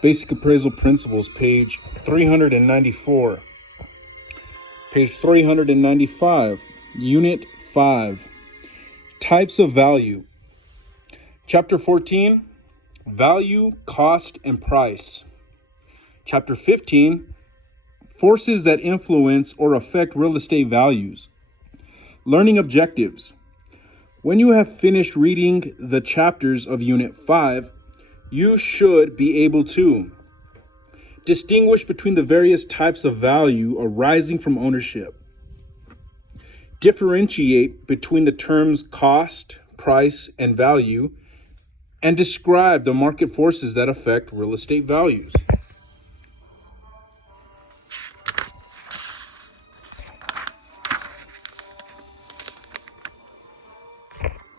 Basic Appraisal Principles, page 394. Page 395, Unit 5, Types of Value. Chapter 14, Value, Cost, and Price. Chapter 15, Forces that influence or affect real estate values. Learning objectives. When you have finished reading the chapters of Unit 5, you should be able to distinguish between the various types of value arising from ownership, differentiate between the terms cost, price, and value, and describe the market forces that affect real estate values.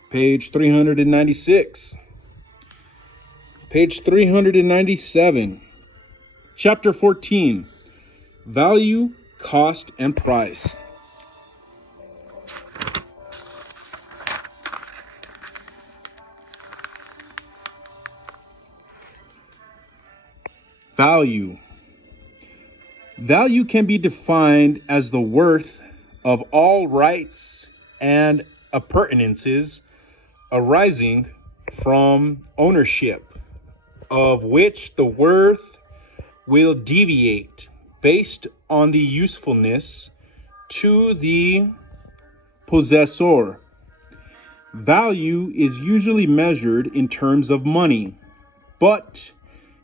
Page 396. Page 397. Chapter 14, Value, Cost, and Price. Value. Value can be defined as the worth of all rights and appurtenances arising from ownership, of which the worth will deviate based on the usefulness to the possessor. Value is usually measured in terms of money, but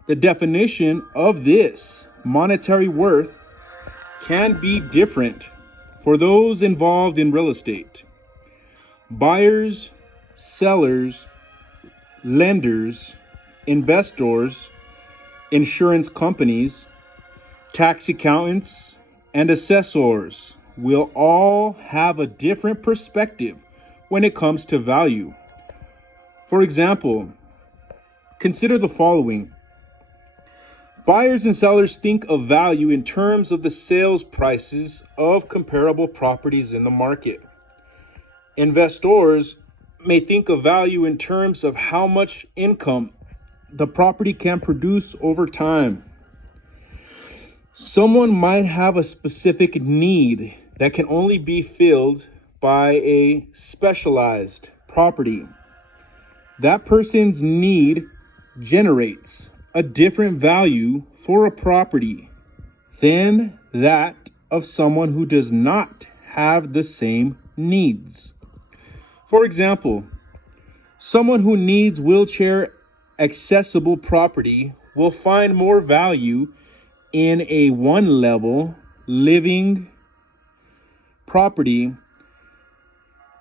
the definition of this monetary worth can be different for those involved in real estate. Buyers, sellers, lenders, investors, insurance companies, tax accountants, and assessors will all have a different perspective when it comes to value. For example, consider the following. Buyers and sellers think of value in terms of the sales prices of comparable properties in the market. Investors may think of value in terms of how much income the property can produce over time. Someone might have a specific need that can only be filled by a specialized property. That person's need generates a different value for a property than that of someone who does not have the same needs. For example, someone who needs wheelchair accessible property will find more value in a one-level living property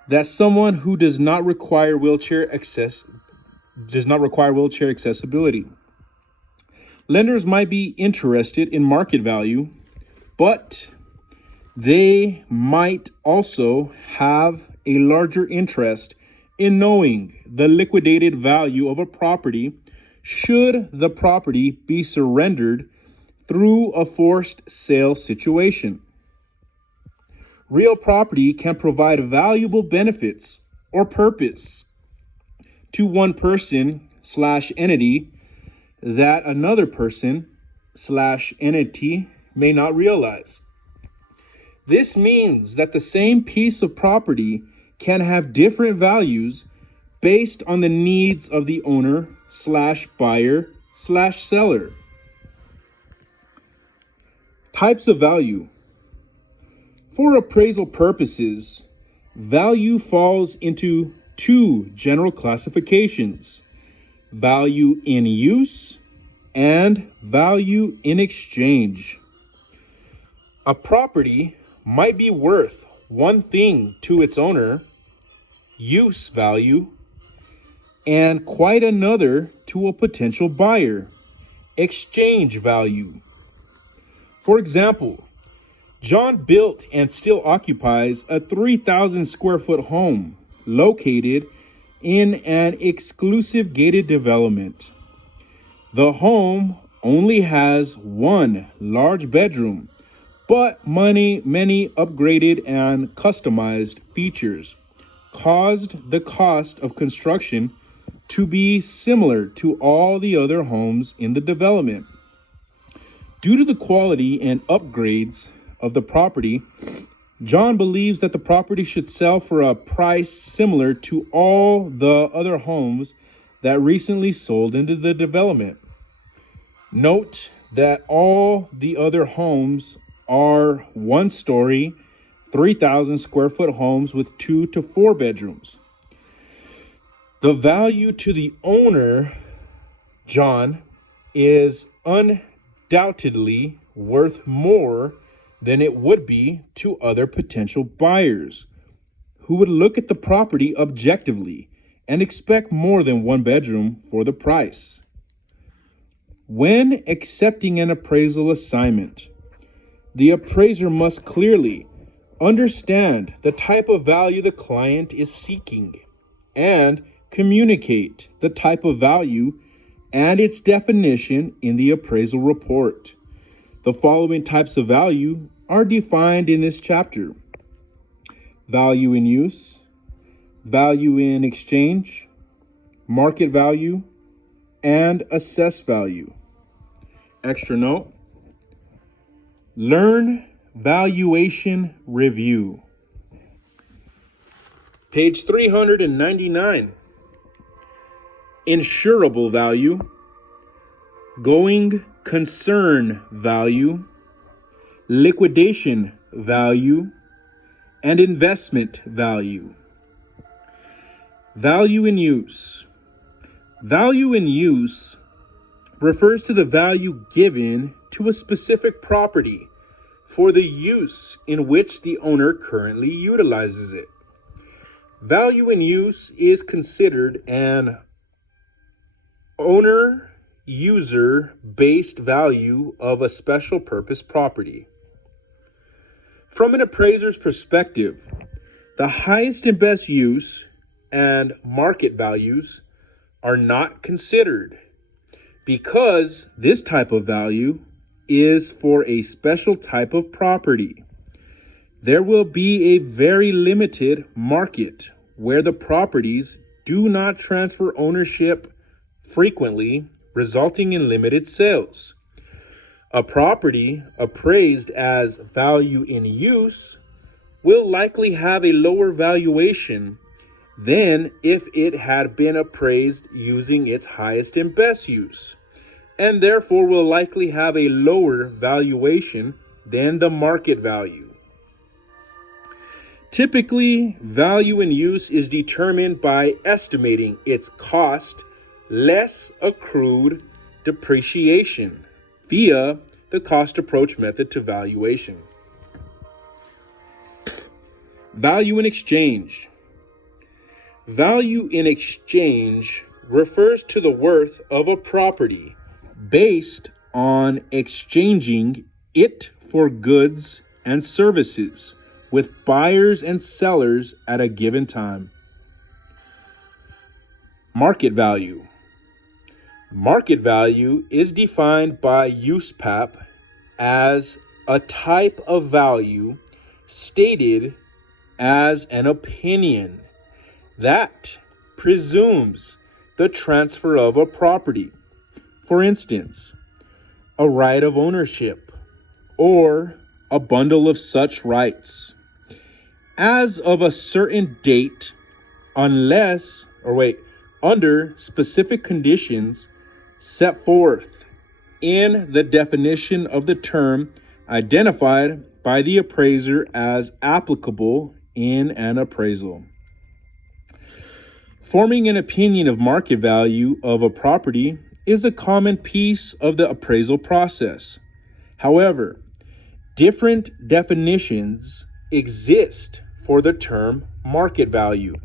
that someone who does not require wheelchair accessibility. Lenders might be interested in market value, but they might also have a larger interest in knowing the liquidated value of a property should the property be surrendered through a forced sale situation. Real property can provide valuable benefits or purpose to one person/entity that another person/entity may not realize. This means that the same piece of property can have different values based on the needs of the owner/buyer/seller. Types of value. For appraisal purposes, value falls into two general classifications: value in use and value in exchange. A property might be worth one thing to its owner, use value, and quite another to a potential buyer, exchange value. For example, John built and still occupies a 3,000 square foot home located in an exclusive gated development. The home only has one large bedroom, but many upgraded and customized features caused the cost of construction to be similar to all the other homes in the development. Due to the quality and upgrades of the property, John believes that the property should sell for a price similar to all the other homes that recently sold into the development. Note that all the other homes are one-story, 3,000 square foot homes with 2 to 4 bedrooms. The value to the owner, John, is undoubtedly worth more than it would be to other potential buyers who would look at the property objectively and expect more than 1 bedroom for the price. When accepting an appraisal assignment, the appraiser must clearly understand the type of value the client is seeking and communicate the type of value and its definition in the appraisal report. The following types of value are defined in this chapter: value in use, value in exchange, market value, and assessed value. Extra note: learn valuation review. Page 399. Insurable value, going concern value, liquidation value, and investment value. Value in use. Value in use refers to the value given to a specific property for the use in which the owner currently utilizes it. Value in use is considered an owner-user-based value of a special purpose property. From an appraiser's perspective, the highest and best use and market values are not considered because this type of value is for a special type of property. There will be a very limited market where the properties do not transfer ownership frequently, resulting in limited sales. A property appraised as value in use will likely have a lower valuation than if it had been appraised using its highest and best use, and therefore will likely have a lower valuation than the market value. Typically, value in use is determined by estimating its cost less accrued depreciation via the cost approach method to valuation. Value in exchange. Value in exchange refers to the worth of a property based on exchanging it for goods and services with buyers and sellers at a given time. Market value. Market value is defined by USPAP as a type of value stated as an opinion that presumes the transfer of a property. For instance, a right of ownership or a bundle of such rights as of a certain date under specific conditions set forth in the definition of the term identified by the appraiser as applicable in an appraisal. Forming an opinion of market value of a property is a common piece of the appraisal process. However, different definitions exist for the term market value,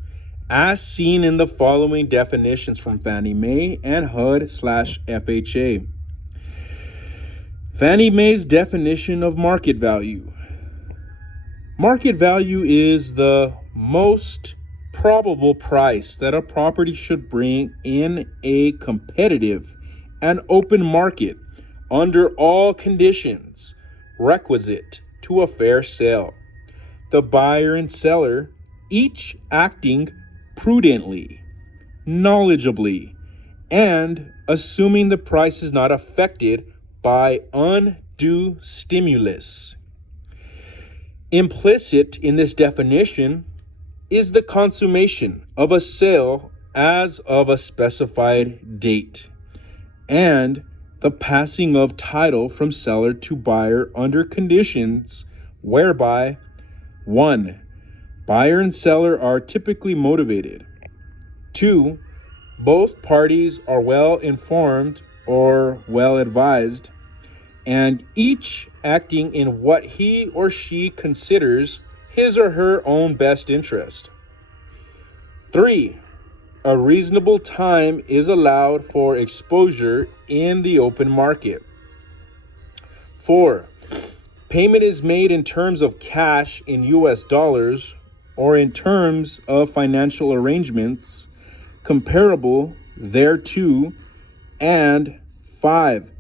as seen in the following definitions from Fannie Mae and HUD/FHA. Fannie Mae's definition of market value. Market value is the most probable price that a property should bring in a competitive and open market under all conditions requisite to a fair sale. The buyer and seller each acting prudently knowledgeably, and assuming the price is not affected by undue stimulus. Implicit in this definition is the consummation of a sale as of a specified date, and the passing of title from seller to buyer under conditions whereby 1. Buyer and seller are typically motivated. 2. Both parties are well informed or well advised, and each acting in what he or she considers his or her own best interest. 3. A reasonable time is allowed for exposure in the open market. 4. Payment is made in terms of cash in US dollars or in terms of financial arrangements comparable thereto. And 5.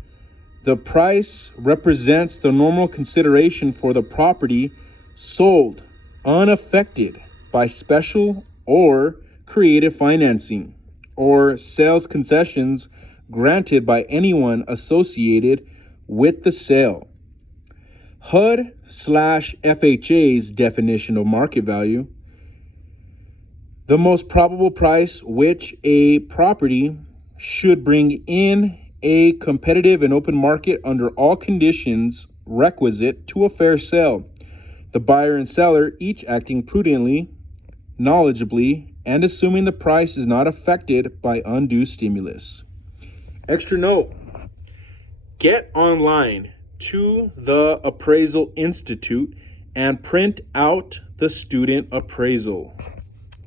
The price represents the normal consideration for the property sold, unaffected by special or creative financing or sales concessions granted by anyone associated with the sale. HUD/FHA's definition of market value: the most probable price which a property should bring in a competitive and open market under all conditions requisite to a fair sale, the buyer and seller each acting prudently, knowledgeably, and assuming the price is not affected by undue stimulus. Extra note: get online to the Appraisal Institute and print out the student appraisal.